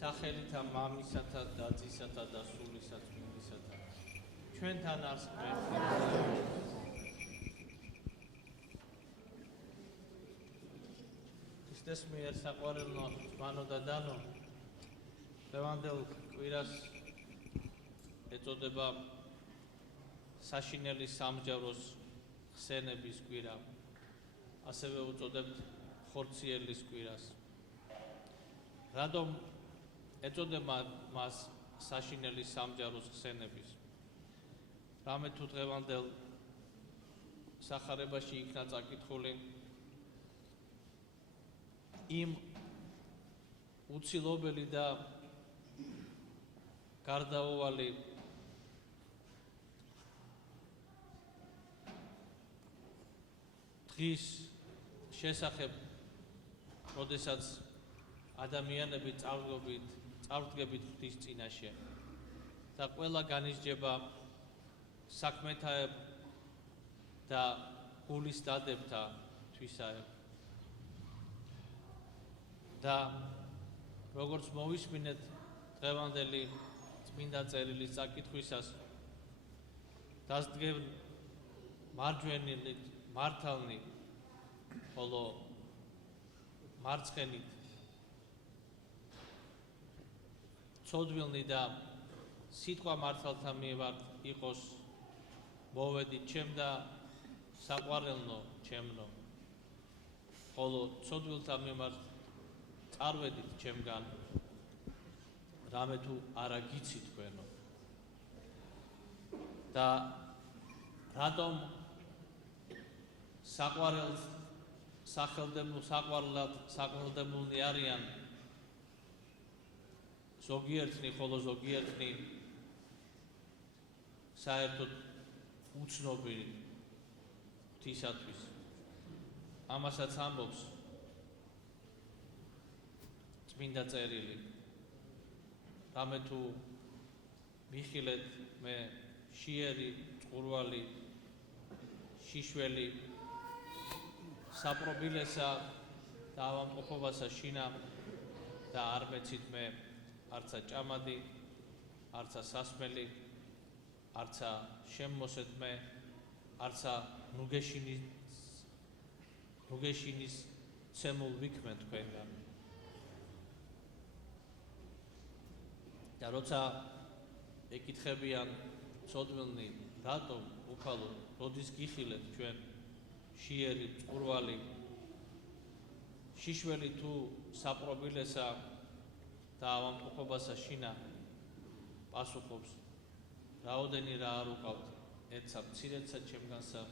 სახელითა მამისათა და ძისათა და სულისა წმინდისათა ჩვენთან არს ღმერთი ქრისტეს მიერ საყვარელო მანო და დანო დღევანდელ კვირას ეწოდება საშინელი სამსჯავროს ხსენების კვირა ასევე უწოდებთ ხორციელის კვირას რადგან ეწოდება მას საშინელი სამსჯავროს ხსენების რამე თუ დღევანდელ სახარებაში იქნა წაკითხული იმ უცილობელი და გარდაუვალი დღის შესახებ, როდესაც ადამიანები წარდგებით ღვთის წინაშე და ყველა განისჯება საქმეთაებ და გულის დადებთა თვისაებ და როგორც მოვისმინეთ დღევანდელი წმინდა წერილის წაკითხვისას დასდგენ მარჯვენილით მართალნი ხოლო მარცხენით ცოდვილნი და სიტყვა მართალთა მივართ იყოს მოვედით ჩემ და საყვარელნო ჩემნო ხოლო ცოდვილთა მიმართ წარვედით ჩემგან რამე თუ არა გიცი თქვენო და რატომ საყვარელს საყვარელდებულნი არიან ზოგიერთნი ხოლო ზოგიერთნი საერთოდ უცნობი ღვთისათვის ამასაც ამბობს წმინდა წერილი რამე თუ მიხილეთ მე შიერი წყურვალი შიშველი საპრობილესა და ავამყოფობასა შინა და არ მეცით მე არცა ჭამადი არცა სასმელი არცა შემმოსეთ მე არცა ნუგეშინის ცემულ ვიქმე თქვენგან და როცა ეკითხებიან ცოდვილნი რატომ უფალო როდის გიხილეთ ჩვენ შიერი წყურვალი შიშველი თუ საპრობილესა და ავამყოფობასა შინა პასუხობს რაოდენი რა არ უყავთ ერთსა მცირედსა ჩემგანსა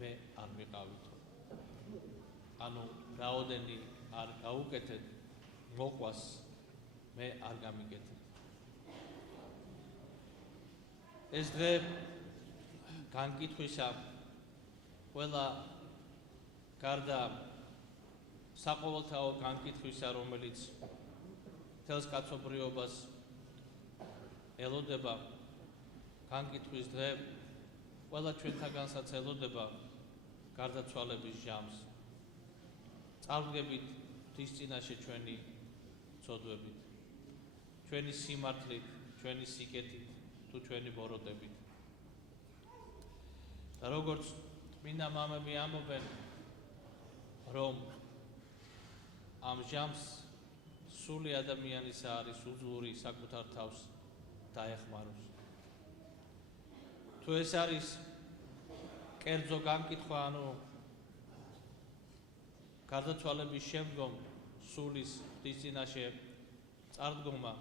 მე არ ვიყავითო ანუ რაოდენი არ გაუკეთეთ მოყვას მე არ გამიგეთეთ ეს დღე განკითხვისა ყველა გარდა საყოველთაო განკითხვისა რომელიც თელს კაცობრიობას ელოდება განკითხვის დღე ყველა ჩვენთაგანსაც ელოდება გარდაცვალების ჟამს წარდგებით ღვთის წინაშე ჩვენი ცოდვებით ჩვენი სიმართლით ჩვენი სიკეთით თუ ჩვენი ბოროტებით და როგორც წმინდა მამები ამბობენ რომ ამ ჟამს სული ადამიანისა არის უძლური საკუთარ თავს დაეხმაროს თუ ეს არის კერძო განკითხვა ანუ გარდაცვალების შემდგომ სულის ღვთის წინაშე წარდგომა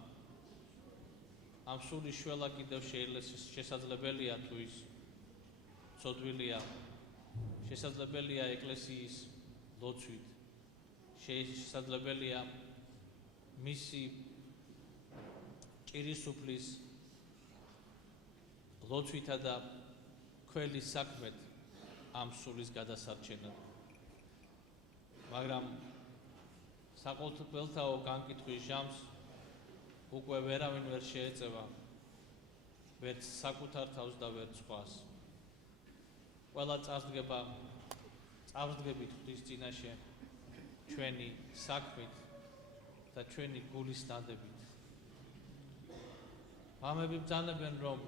ამ სულის შველა კიდევ შესაძლებელია თუ ის ცოდვილია შესაძლებელია ეკლესიის ლოცვით შესაძლებელია მისი ჭირისუფლის ლოცვითა და ქველის საქმეთ ამ სულის გადასარჩენად მაგრამ საყოველთაო განკითხვის ჟამს უკვე ვერავინ ვერ შეეწევა ვერც საკუთარ თავს და ვერც სხვას ყველა წარდგებით ღვთის წინაშე ჩვენი საქმით და ჩვენი გულის დადებით მამები ბრძანებენ, რომ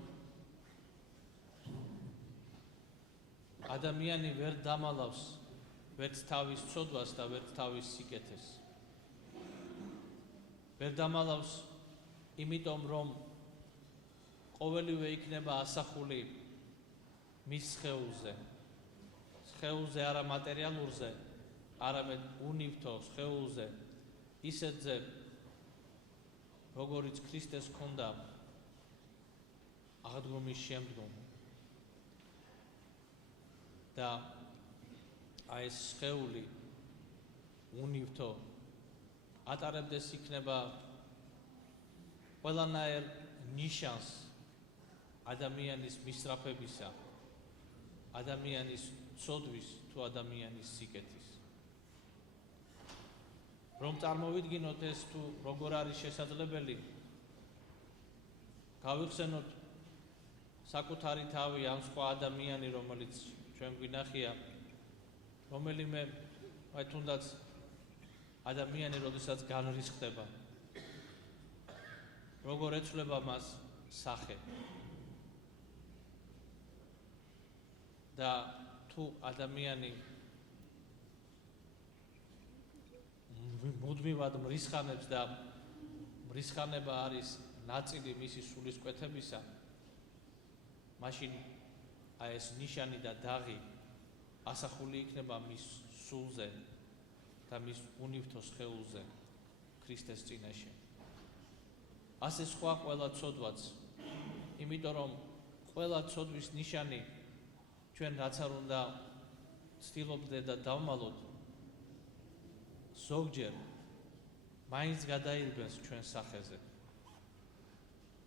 ადამიანი ვერ დამალავს ვერც თავის ცოდვას და ვერც თავის სიკეთეს. ვერ დამალავს იმიტომ, რომ ყოველივე იქნება ასახული მის სხეულზე. სხეულზე არა მატერიალურზე, არამედ უნივთო სხეულზე, ისეთზე, როგორიც ქრისტეს ჰქონდა აღდგომის შემდგომ. და აი ეს სხეული უნივთო ატარებდეს იქნება ყველანაირ ნიშანს ადამიანის მისწრაფებისა, ადამიანის ცოდვის თუ ადამიანის სიკეთის. რომ წარმოვიდგინოთ ეს თუ როგორ არის შესაძლებელი, გავიხსენოთ საკუთარი თავი ამ სხვა ადამიანი, რომელიც ჩვენ გვინახია, რომელიმე აი თუნდაც ადამიანი, როდესაც განრისხდება, როგორ ეცვლება მას სახე. და თუ ადამიანი მუდმივად მრისხანებს და მრისხანება არის ნაწილი მისი სულისკვეთებისა, მაშინ აი ეს ნიშანი და დაღი ასახული იქნება მის სულზე და მის უნივთო სხეულზე ქრისტეს წინაშე. ასე სხვა ყველა ცოდვაც, იმიტომ რომ ყველა ცოდვის ნიშანი ჩვენ რაც არ უნდა ცდილობდეთ და დავმალოთ, ზოგჯერ მაინც გადაირბენს ჩვენ სახეზე.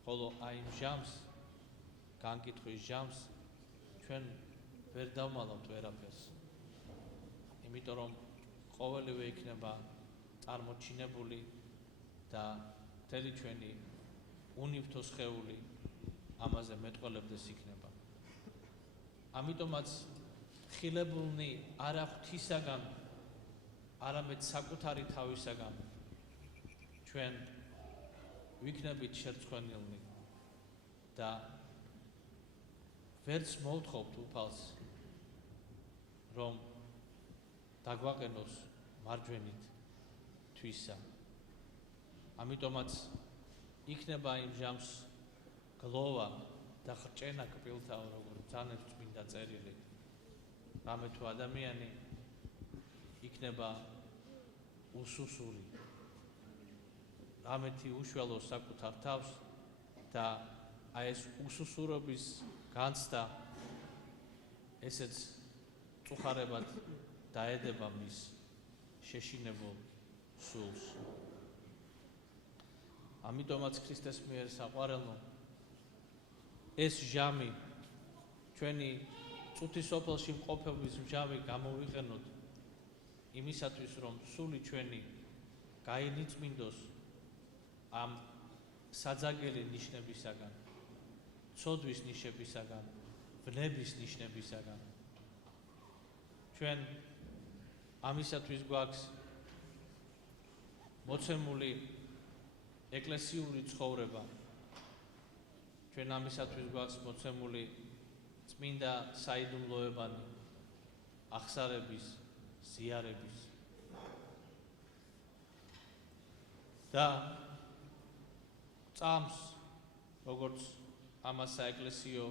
ხოლო აი იმ ჟამს, განკითხვის ჟამს ჩვენ ვერ დავმალავთ ვერაფერს. იმიტომ რომ ყოველივე იქნება წარმოჩინებული და მთელი ჩვენი უნივთო სხეული ამაზე მეტყველებდეს იქნება. ამიტომაც ხილებულნი არა ღვთისაგან, არამედ საკუთარი თავისაგან ჩვენ ვიქნებით შერცხვენილნი და ვერც მოვთხოვთ უფალს, რომ დაგვაყენოს მარჯვენით თვისა. ამიტომაც იქნება იმ ჟამს გლოვა და ხრჭენა კბილთაო, როგორ ბრძანებს წმინდა წერილი. რამე თუ ადამიანი იქნება უსუსური, რამეთი უშველოს საკუთარ თავს და აი ეს უსუსურობის განცდა ესეც წუხარებად დაედება მის შეშინებულ სულს. ამიტომაც ქრისტეს მიერ საყვარელო, ეს ჟამი, ჩვენი წუთი სოფელში მყოფობის ჟამი გამოვიყენოთ იმისათვის, რომ სული ჩვენი გაინიწმინდოს ამ საძაგელი ნიშნებისაგან, ცოდვის ნიშნებისაგან, ვნების ნიშნებისაგან. ჩვენ ამისათვის გვაქვს მოცემული ეკლესიური ცხოვრება. ჩვენ ამისათვის გვაქვს მოცემული წმინდა საიდუმლოებანი, აღსარების, ზიარების. და წამს, როგორც ამას საეკლესიო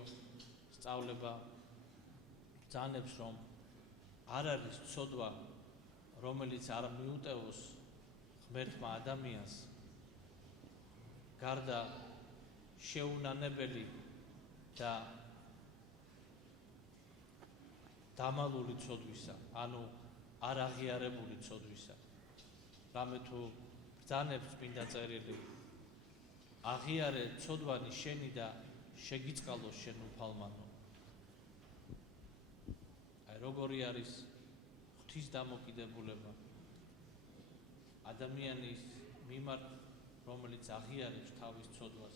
სწავლება ბრძანებს, რომ არ არის ცოდვა, რომელიც არ მიუტევოს ღმერთმა ადამიანს, გარდა შეუნანებელი და დამალული ცოდვისა, ანუ არ აღიარებული ცოდვისა. რამე თუ ბრძანებს წმინდა წერილი, აღიარე ცოდვანი შენი და შეგიწყალოს შენ უფალმანო. აი როგორი არის ღვთის დამოკიდებულება ადამიანის მიმართ, რომელიც აღიარებს თავის ცოდვას.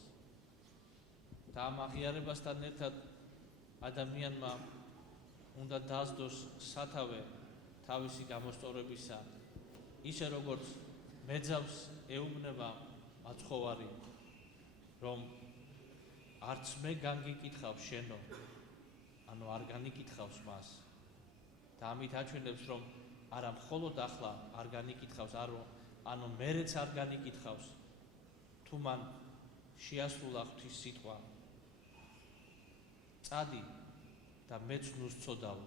და ამ აღიარებასთან ერთად ადამიანმა უნდა დასდოს სათავე თავისი გამოსწორებისა, ისე როგორც მეძავს ეუბნება მაცხოვარი, რომ არც მე განგიკითხავ შენო, ანუ არ განიკითხავს მას. და ამით აჩვენებს, რომ არა მხოლოდ ახლა არ განიკითხავს, ანუ მერეც არ განიკითხავს, თუ მან შეასრულა ღვთის სიტყვა. წადი და მეც ნუს წოდავ.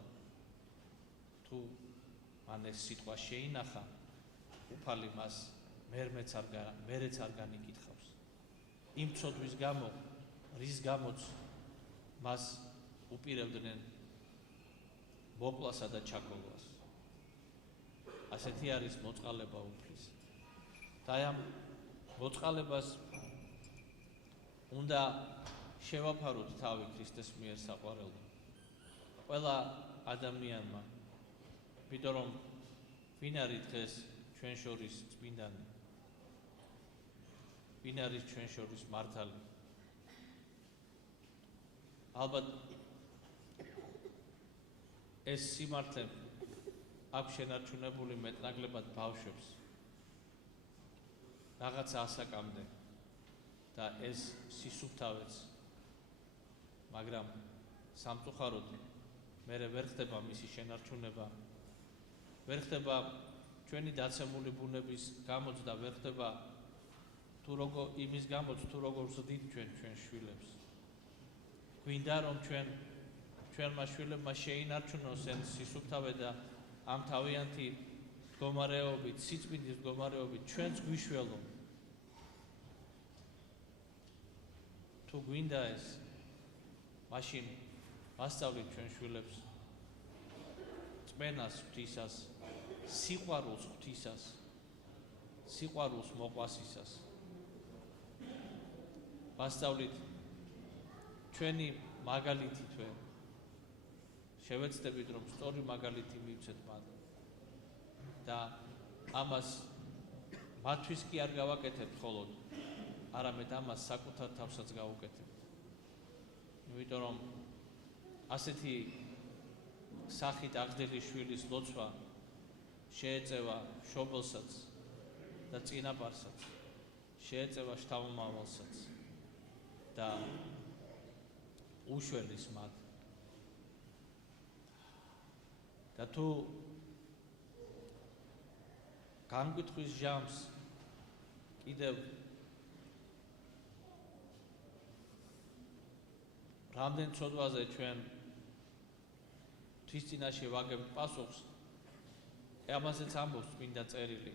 თუ მან ეს სიტყვა შეინახა, უფალი მას მერეც არ განიკითხავს. იმ ცოდვის გამო, რის გამოც მას უპირებდნენ მოკვლასა და ჩაკოლვას. ასეთი არის მოწყალება უფლის. და ამ მოწყალებას უნდა შევაფაროთ თავი ქრისტეს მიერ საყვარელო. ყველა ადამიანმა, იმიტომ რომ ვინ არის დღეს ჩვენ შორის წმინდანი? ვინ არის ჩვენ შორის მართალი? ალბათ ეს სიმართლე აქვს შენარჩუნებული მეტნაკლებად ბავშვებს რაღაცა ასაკამდე და ეს სისუფთავეც, მაგრამ სამწუხაროდ მერე ვერ ხდება მისი შენარჩუნება, ვერ ხდება ჩვენი დაცემული ბუნების გამოც და ვერ ხდება იმის გამოც, თუ როგორ ვზრდით ჩვენ შვილებს. გვინდა რომ ჩვენმა შვილებმა შეინარჩუნოს ეს სისუფთავე და ამ თავიანთი მდგომარეობით, სიწმინდის მდგომარეობით ჩვენც გვიშველო. თუ გვინდა ეს, მაშინ ვასწავლით ჩვენ შვილებს წმენას ღვთისას, სიყვარულს ღვთისას, სიყვარულს მოყვასისას. ვასწავლით ჩვენი მაგალითი თქვენ. შევეცდებით რომ სწორი მაგალითი მივცეთ მათ და ამას მათთვის კი არ გავაკეთებთ მხოლოდ, არამედ ამას საკუთარ თავსაც გავუკეთებთ. იმიტომ რომ ასეთი სახით აღზრდილი შვილის ლოცვა შეეწევა მშობელსაც და წინაპარსაც, შეეწევა შთამომავალსაც და უშველის მათ. და თუ განკითხვის ჟამს კიდევ რამდენ ცოდვაზე ჩვენ ღვთის წინაშე ვაგებთ პასუხს, ამასაც ამბობს წმინდა წერილი.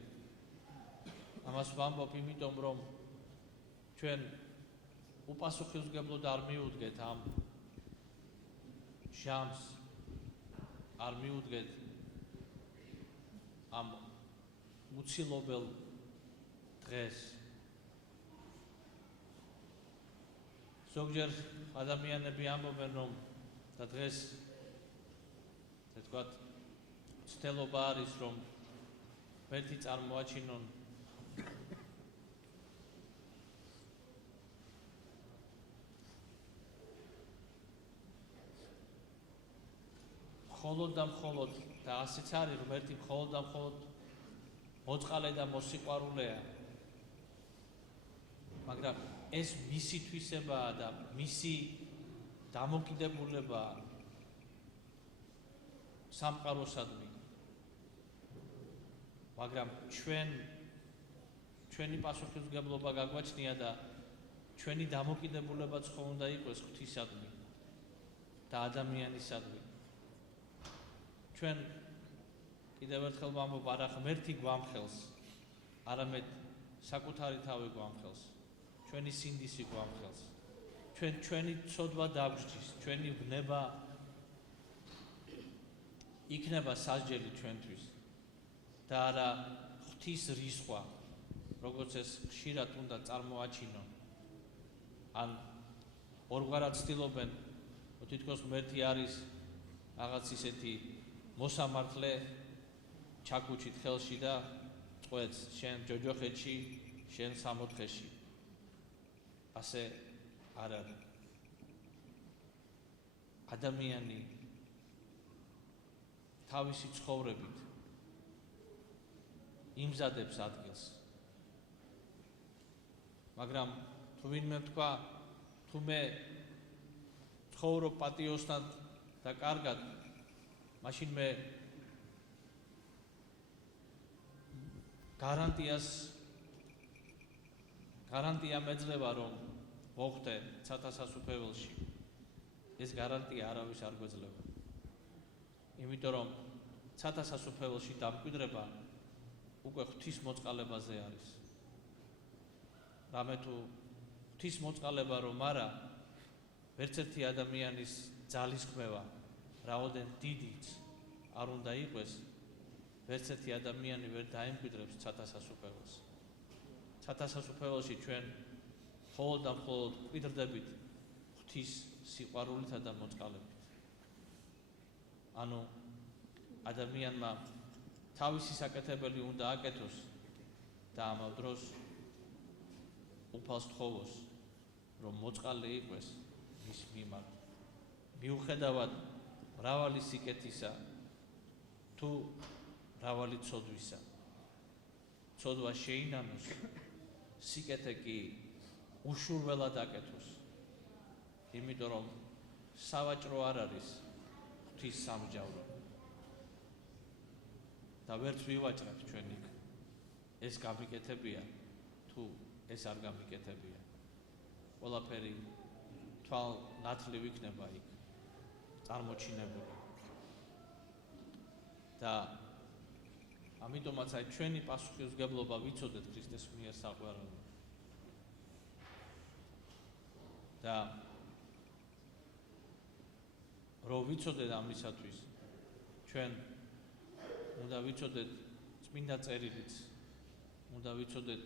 ამას ვამბობ იმიტომ, რომ ჩვენ უპასუხისმგებლოდ არ მიუდგეთ ამ ჟამს, არ მიუდგეთ ამ უცილობელ დღეს. ზოგჯერ ადამიანები ამბობენ, რომ და დღეს თქვათ ცდელობა არის, რომ ერთი წარმოაჩინონ მხოლოდ და მხოლოდ და ასეც არის, რომ ერთი მხოლოდ და მხოლოდ მოწყალე და მოსიყვარულეა, მაგრამ ეს მისი თვისებაა და მისი დამოკიდებულებაა სამყაროსადმი. მაგრამ ჩვენი პასუხისმგებლობა გაგვაჩნია და ჩვენი დამოკიდებულებაც ხო უნდა იყოს ღვთისადმი და ადამიანისადმი. ჩვენ კიდევ ერთხელ ვამბობ, არა ღმერთი გვამხელს, არამედ საკუთარი თავი გვამხელს, ჩვენი სინდისი გვამხელს, ჩვენი ცოდვა დაგვჭირს, ჩვენი ბნება იქნება სასჯელი ჩვენთვის და არა ღვთის რისხვა, როგორც ეს ხშირად უნდა წარმოაჩინონ. ან ორგვარად ცდილობენ, თითქოს ღმერთი არის რაღაც ისეთი მოსამართლე ჩაკუჩით ხელში და წყვეტს შენ ჯოჯოხეთში, შენ სამოთხეში. ასე არ არის. ადამიანი თავისი ცხოვრებით იმზადებს ადგილს. მაგრამ თუ ვინმე თქვა, თუ მე ცხოვრობ პატიოსთან და კარგად, მაშინ მე გარანტია მეძლევა, რომ მოხვდე ცათა სასუფეველში. ეს გარანტია არავის არ გვეძლება. იმიტომ რომ ცათა სასუფეველში დამკვიდრება უკვე ღვთის მოწყალებაზე არის. რამე თუ ღვთის მოწყალება რომ არა, ვერც ერთი ადამიანის ძალისხმევა რაოდენ დიდიც არ უნდა იყოს, ვერც ერთი ადამიანი ვერ დაემკვიდრებს ცათა სასუფეველს. ცათა სასუფეველში ჩვენ მხოლოდ და მხოლოდ მკვიდრდებით ღვთის სიყვარულითა და მოწყალებით. ანუ ადამიანმა თავისი საკეთებელი უნდა აკეთოს და ამავ დროს უფალს თხოვოს, რომ მოწყალე იყოს მის მიმართ. მიუხედავად მრავალი სიკეთისა თუ მრავალი ცოდვისა. ცოდვა შეინანოს, სიკეთე კი უშურველად აკეთოს. იმიტომ რომ სავაჭრო არ არის ღვთის სამსჯავრო. და ვერც ვივაჭრებთ ჩვენ იქ. ეს გამიკეთებია თუ ეს არ გამიკეთებია. ყველაფერი თვალ ნათლივ იქნება იქ წარმოჩინებული. და ამიტომაც აი ჩვენი პასუხისმგებლობა ვიცოდეთ ქრისტეს მიერ საყვარელო. და რო ვიცოდეთ ამისათვის, ჩვენ უნდა ვიცოდეთ წმინდა წერილიც, უნდა ვიცოდეთ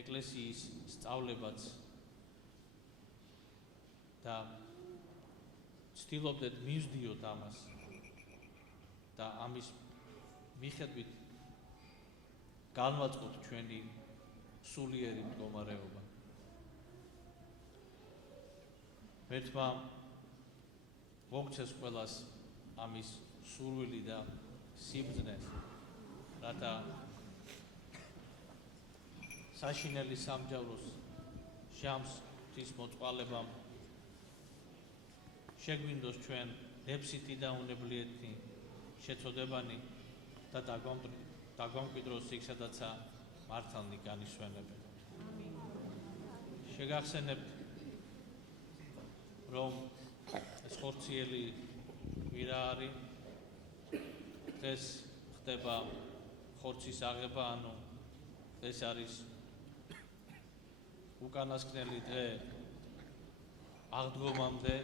ეკლესიის სწავლებაც და ცდილობდეთ მივსდიოთ ამას და ამის მიხედვით განვაწყოთ ჩვენი სულიერი მდგომარეობა. მერთმა მოგცეს ყველას ამის სურვილი და სიბრძნე, რათა საშინელი სამსჯავროს ჟამს ღვთის მოწყალებამ შეგვინდოს ჩვენ ნებსითი და უნებლიეთი შეწოდებანი და დაგვამკვიდროს იქ, სადაცა მართალნი განისვენებენ. შეგახსენებთ, რომ ეს ხორციელი კვირა არის, დღეს ხდება ხორცის აღება, ანუ ეს არის უკანასკნელი დღე აღდგომამდე,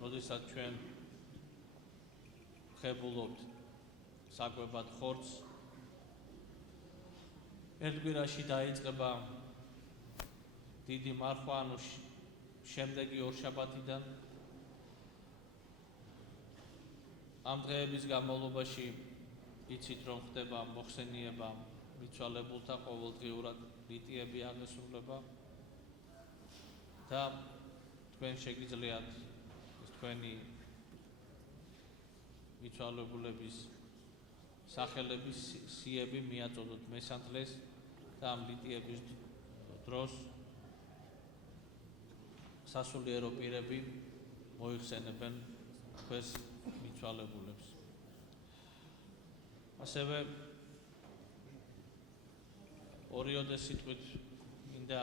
როდესაც ჩვენ ხებულობთ საკვებად ხორცს. ერთ კვირაში დაიწყება დიდი მარხვა, ანუ შემდეგი ორშაბათიდან. ამ დღეების განმავლობაში იცით, რომ ხდება მოხსენიება მიცვალებულთა, ყოველდღიურად ლიტიები აღესრულება და თქვენ შეგიძლიათ ეს თქვენი მიცვალებულების სახელების სიები მიაწოდოთ მესანთლეს და ამ ლიტიების დროს სასულიერო პირები მოიხსენებენ თქვენს მიცვალებულებს. ასევე ორიოდე სიტყვით მინდა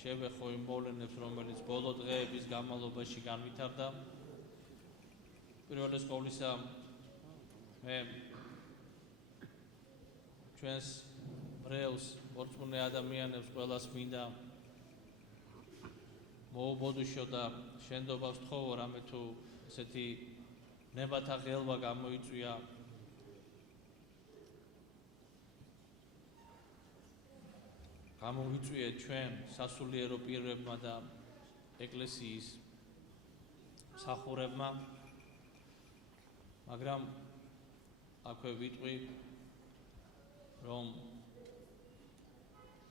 შევეხო იმ მოვლენებს, რომელიც ბოლო დღეების განმავლობაში განვითარდა. პირველეს ყოვლისა მე ჩვენს ბრევლს, მორწმუნე ადამიანებს ყველას მინდა მოუბოდიშო და შენდობას ვთხოვო, რამე თუ ესეთი ნებათა ღელვა გამოიწვია გამოვიწვიეთ ჩვენ სასულიერო პირებმა და ეკლესიის მსახურებმა, მაგრამ აქვე ვიტყვი, რომ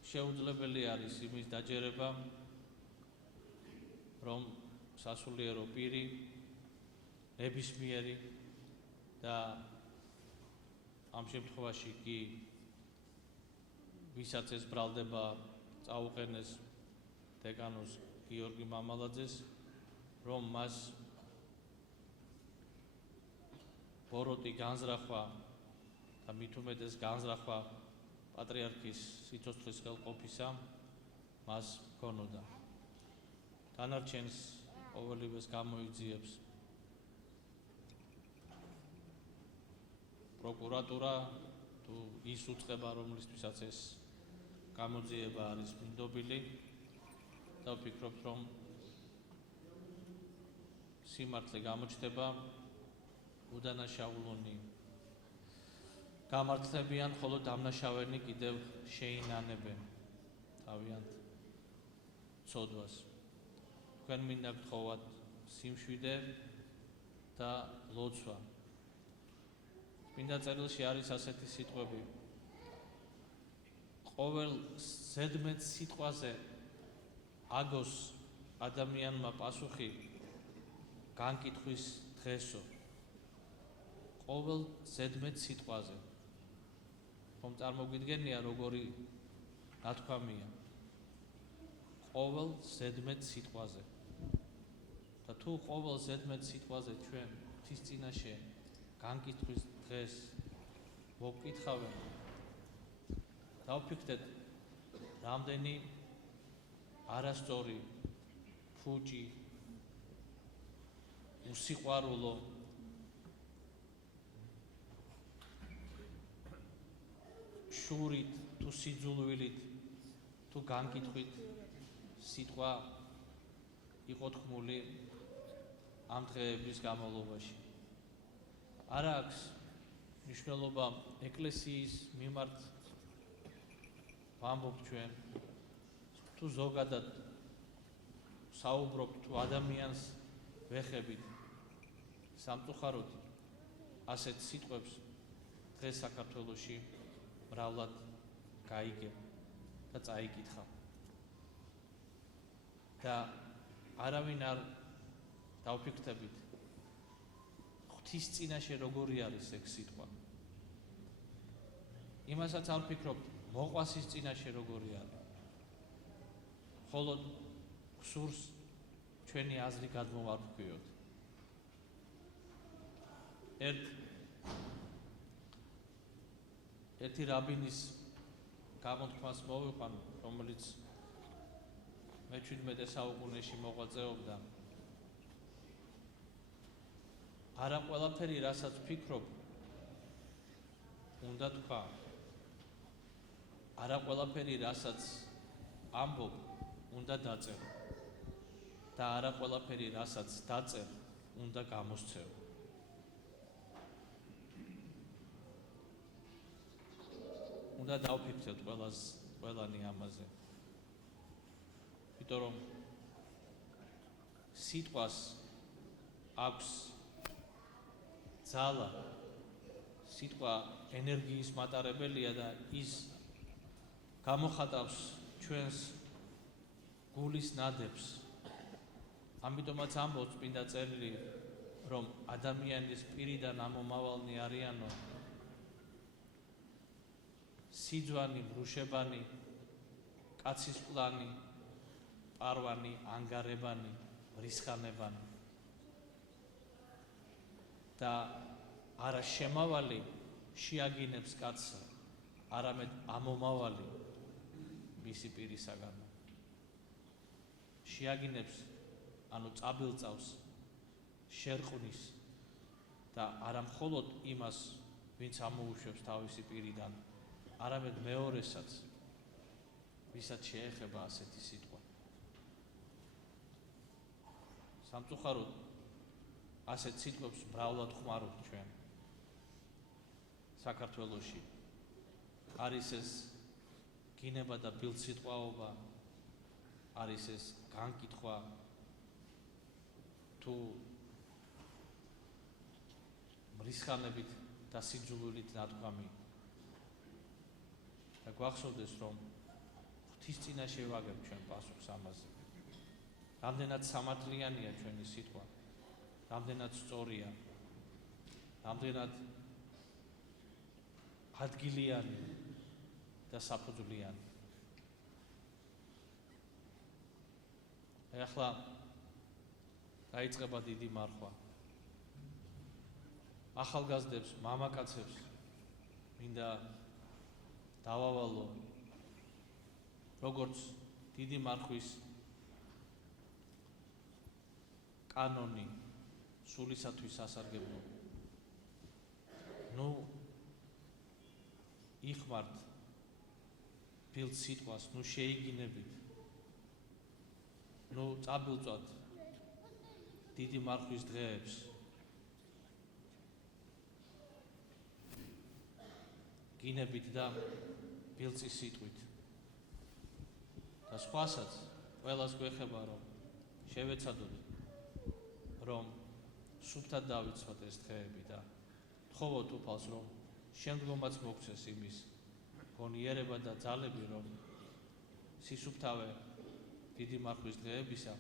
შეუძლებელი არის იმის დაჯერება, რომ სასულიერო პირი ნებისმიერი და ამ შემთხვევაში კი ვისაც ეს ბრალდება წაუყენეს დეკანოს გიორგი მამალაძეს, რომ მას ბოროტი განზრახვა და მით უმეტეს განზრახვა პატრიარქის სიცოცხლის ხელყოფისა მას ჰქონოდა. დანარჩენს ყოველივეს გამოიძიებს პროკურატურა თუ ის უწყება, რომლისთვისაც ეს გამოძიება არის მინდობილი და ვფიქრობთ, რომ სიმართლე გამოჩნდება, უდანაშაულონი გამართლებიან, ხოლო დამნაშავენი კიდევ შეინანებენ თავიანთ ცოდვას. თქვენ მინდა გთხოვათ სიმშვიდე და ლოცვა. წმინდა წერილში არის ასეთი სიტყვები: ყოველ ზედმეტ სიტყვაზე აგოს ადამიანმა პასუხი განკითხვის დღესო. ყოველ ზედმეტ სიტყვაზე. ხომ წარმოგიდგენია როგორი ნათქვამია? ყოველ ზედმეტ სიტყვაზე. და თუ ყოველ ზედმეტ სიტყვაზე ჩვენ ღვთის წინაშე განკითხვის დღეს მოგკითხავენ, დავფიქრდეთ, რამდენი არასწორი, ფუჭი, უსიყვარულო, შურით თუ სიძულვილით თუ განკითხვით სიტყვა იყო თქმული ამ დღეების განმავლობაში. არ აქვს მნიშვნელობა ეკლესიის მიმართ ვამბობ ჩვენ, თუ ზოგადად საუბრობთ, თუ ადამიანს ვეხებით, სამწუხაროდ ასეთ სიტყვებს დღეს საქართველოში მრავლად გაიგებ და წაიკითხა. და არავინ არ დავფიქრდებით, ღვთის წინაშე როგორი არის ეგ სიტყვა. იმასაც არ ვფიქრობ, მოყვასის წინაშე როგორი არის. მხოლოდ გსურს ჩვენი აზრი გადმოვარქვიოთ. ერთი რაბინის გამოთქმას მოვიყვან, რომელიც მე-17 საუკუნეში მოღვაწეობდა. არა ყველაფერი, რასაც ვფიქრობ, უნდა თქვა. არა ყველაფერი, რასაც ამბობ, უნდა დაწერო. და არა ყველაფერი, რასაც დაწერ, უნდა გამოსცეო. უნდა დავფიქრდეთ ყველანი ამაზე. იმიტომ რომ სიტყვას აქვს ძალა, სიტყვა ენერგიის მატარებელია და ის გამოხატავს ჩვენს გულის ნადებს. ამიტომაც ამბობს წმინდა წერილი, რომ ადამიანის პირიდან ამომავალნი არიანო სიძვანი, ბრუშებანი, კაცისპლანი, პარვანი, ანგარებანი, რისხანებანი. და არა შემავალი შეაგინებს კაცს, არამედ ამომავალი მისი პირისაგან. შეაგინებს, ანუ წაბილწავს, შერყნის და არა მხოლოდ იმას, ვინც ამოუშვებს თავისი პირიდან, არამედ მეორესაც, ვისაც შეეხება ასეთი სიტყვა. სამწუხაროდ ასეთ სიტყვებს მრავლად ხმარობთ ჩვენ საქართველოში. არის ეს გინება და ბილსიტყვაობა, არის ეს განკითხვა, თუ მრისხანებით და სიძულვილით ნათქვამი. და გვახსოვდეს, რომ ღვთის წინაშე ვაგებ ჩვენ პასუხს ამაზე. რამდენად სამართლიანია ჩვენი სიტყვა, რამდენად სწორია, რამდენად ადგილიანი და საფუძვლიანი. ახლა დაიწყება დიდი მარხვა. ახალგაზრდებს, მამაკაცებს მინდა დავავალო როგორც დიდი მარხვის კანონი სულისათვის სასარგებლო. იხმართ ფილდ სიტყვას, შეიგინებით. წაბილწვათ დიდი მარხვის დღეებს. გინებით და ფილწის სიტყვით. და სხვასაც ყველას გვეხება, რომ შევეცადოთ, რომ სუფთად დავიცვათ ეს დღეები და თხოვოთ უფალს, რომ შემდგომაც მოგცეს იმის გონიერება და ძალები, რომ სისუფთავე დიდი მარხვის დღეებისა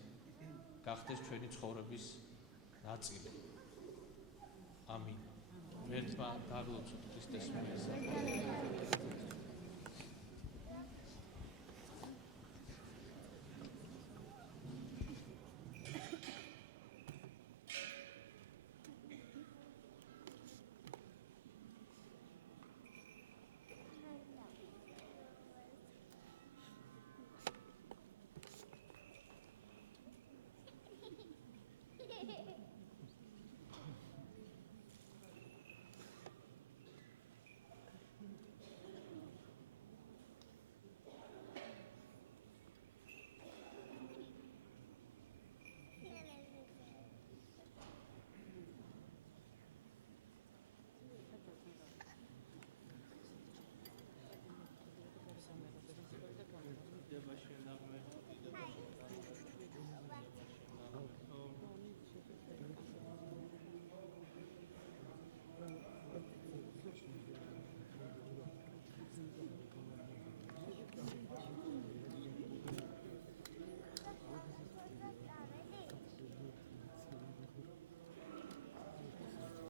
გახდეს ჩვენი ცხოვრების ნაწილი. ამინ. ერთმა დაგლოცოთ ქრისტეს მიერ.